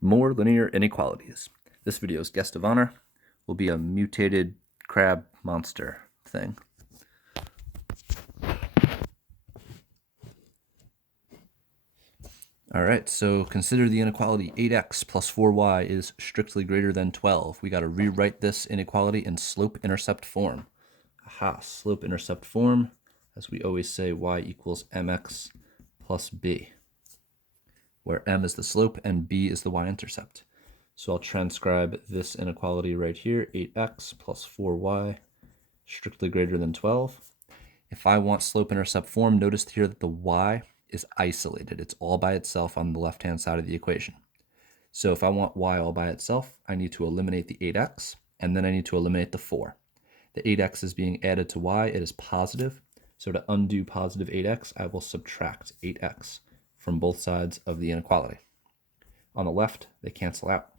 More linear inequalities. This video's guest of honor will be a mutated crab monster thing. All right, so consider the inequality 8x plus 4y is strictly greater than 12. We got to rewrite this inequality in slope-intercept form. Aha, slope-intercept form. As we always say, y equals mx plus b, where m is the slope and b is the y-intercept. So I'll transcribe this inequality right here, 8x plus 4y, strictly greater than 12. If I want slope-intercept form, notice here that the y is isolated. It's all by itself on the left-hand side of the equation. So if I want y all by itself, I need to eliminate the 8x, and then I need to eliminate the 4. The 8x is being added to y. It is positive. So to undo positive 8x, I will subtract 8x from both sides of the inequality. On the left, they cancel out.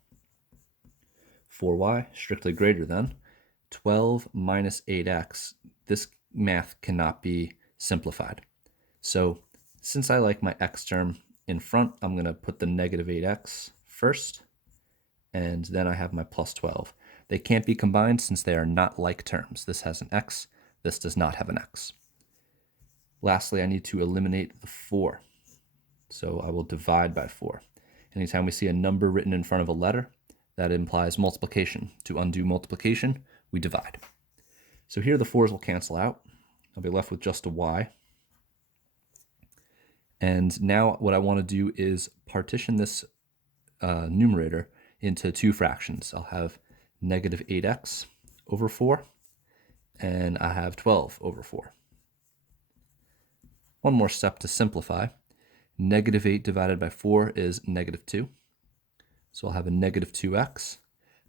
4y, strictly greater than 12 minus 8x. This math cannot be simplified. So since I like my x term in front, I'm going to put the negative 8x first, and then I have my plus 12. They can't be combined since they are not like terms. This has an x, this does not have an x. Lastly, I need to eliminate the 4. So I will divide by 4. Anytime we see a number written in front of a letter, that implies multiplication. To undo multiplication, we divide. So here the 4's will cancel out. I'll be left with just a y. And now what I want to do is partition this numerator into two fractions. I'll have negative 8x over 4, and I have 12 over 4. One more step to simplify. Negative 8 divided by 4 is negative 2. So I'll have a negative 2x.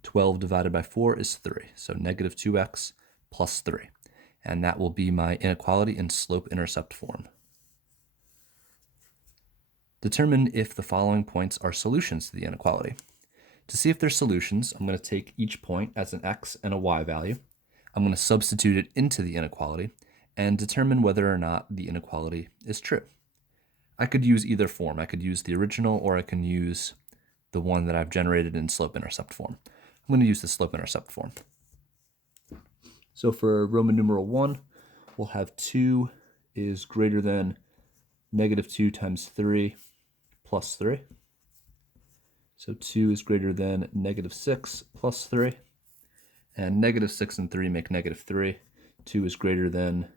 12 divided by 4 is 3. So negative 2x plus 3. And that will be my inequality in slope-intercept form. Determine if the following points are solutions to the inequality. To see if they're solutions, I'm going to take each point as an x and a y value. I'm going to substitute it into the inequality and determine whether or not the inequality is true. I could use either form. I could use the original, or I can use the one that I've generated in slope-intercept form. I'm going to use the slope-intercept form. So for Roman numeral 1, we'll have 2 is greater than negative 2 times 3 plus 3. So 2 is greater than negative 6 plus 3. And negative 6 and 3 make negative 3. 2 is greater than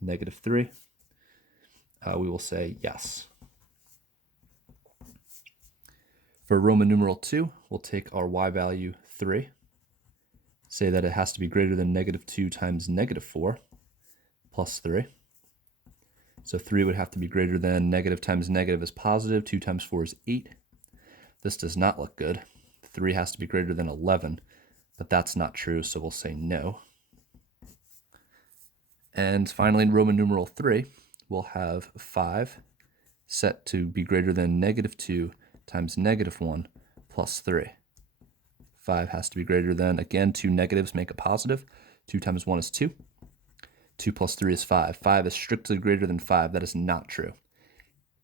negative 3. We will say yes. For Roman numeral 2, we'll take our y value 3, say that it has to be greater than negative 2 times negative 4 plus 3. So 3 would have to be greater than negative times negative is positive. 2 times 4 is 8. This does not look good. 3 has to be greater than 11, but that's not true, so we'll say no. And finally, in Roman numeral 3, we'll have 5 set to be greater than negative 2 times negative 1 plus 3. 5 has to be greater than, again, 2 negatives make a positive. 2 times 1 is 2. 2 plus 3 is 5. 5 is strictly greater than 5. That is not true.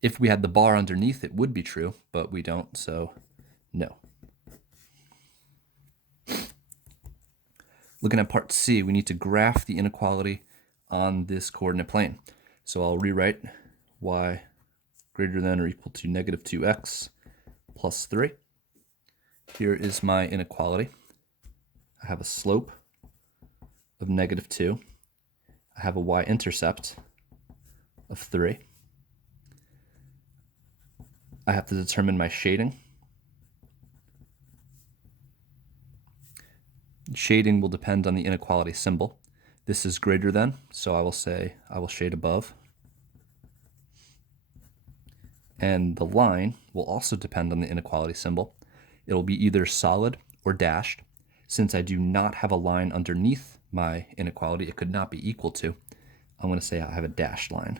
If we had the bar underneath, it would be true, but we don't, so no. Looking at part C, we need to graph the inequality on this coordinate plane. So I'll rewrite y greater than or equal to negative 2x plus 3. Here is my inequality. I have a slope of negative 2. I have a y-intercept of 3. I have to determine my shading. Shading will depend on the inequality symbol. This is greater than, so I will say I will shade above. And the line will also depend on the inequality symbol. It will be either solid or dashed. Since I do not have a line underneath my inequality, it could not be equal to, I'm going to say I have a dashed line.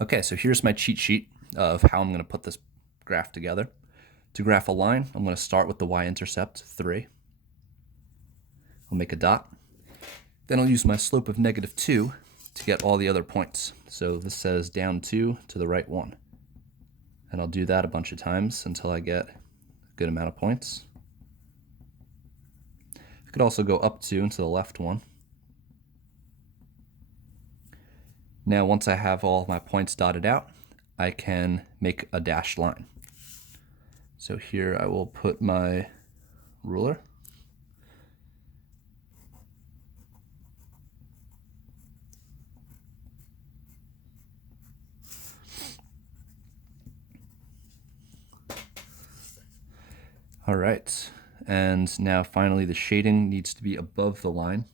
Okay, so here's my cheat sheet of how I'm going to put this graph together. To graph a line, I'm going to start with the y-intercept, 3. I'll make a dot. Then I'll use my slope of negative 2 to get all the other points. So this says down 2 to the right 1. And I'll do that a bunch of times until I get a good amount of points. I could also go up 2 into the left one. Now, once I have all my points dotted out, I can make a dashed line. So here I will put my ruler. All right, and now finally the shading needs to be above the line.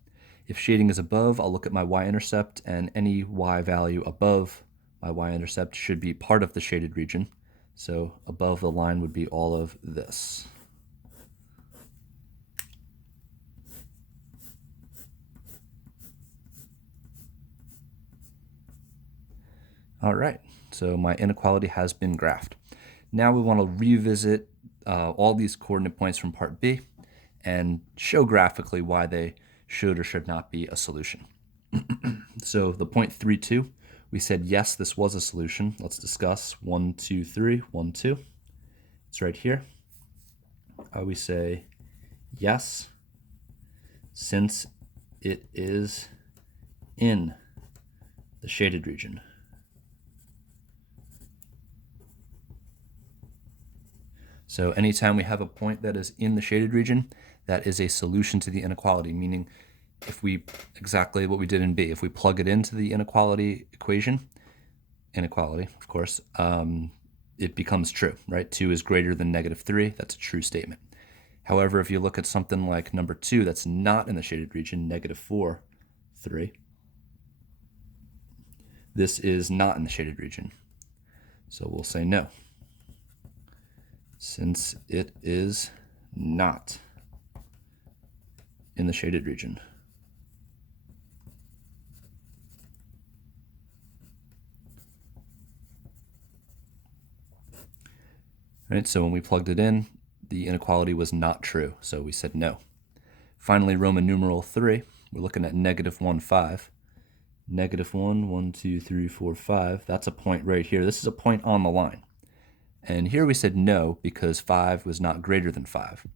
If shading is above, I'll look at my y-intercept, and any y value above my y-intercept should be part of the shaded region. So above the line would be all of this. All right, so my inequality has been graphed. Now we want to revisit all these coordinate points from part B and show graphically why they should or should not be a solution. So the point 3, 2, we said yes, this was a solution. Let's discuss 1, 2, 3, 1, 2. It's right here. We say yes, since it is in the shaded region. So anytime we have a point that is in the shaded region, that is a solution to the inequality, meaning if we, exactly what we did in B, if we plug it into the inequality equation, inequality, of course, it becomes true, right? 2 is greater than -3, that's a true statement. However, if you look at something like number 2 that's not in the shaded region, -4, 3, this is not in the shaded region. So we'll say no, since it is not in the shaded region. Right, so when we plugged it in, the inequality was not true, so we said no. Finally, Roman numeral 3, we're looking at -1, 5. -1, 1, 2, 3, 4, 5. That's a point right here. This is a point on the line. And here we said no because 5 was not greater than 5.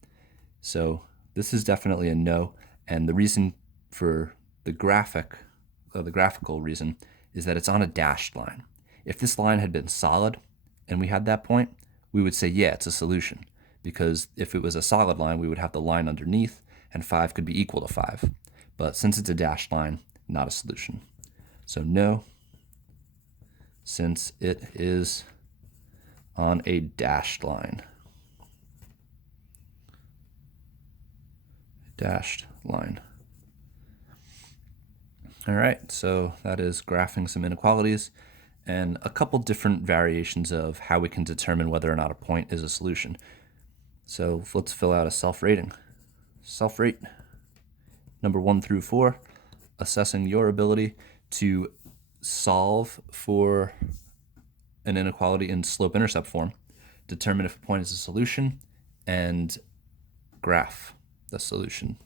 So this is definitely a no. And the reason for the graphical reason is that it's on a dashed line. If this line had been solid and we had that point, we would say, yeah, it's a solution. Because if it was a solid line, we would have the line underneath, and 5 could be equal to 5. But since it's a dashed line, not a solution. So no, since it is on a dashed line. Dashed line. All right, so that is graphing some inequalities and a couple different variations of how we can determine whether or not a point is a solution. So let's fill out a self-rating. Self-rate, number 1 through 4, assessing your ability to solve for an inequality in slope-intercept form, determine if a point is a solution, and graph the solution.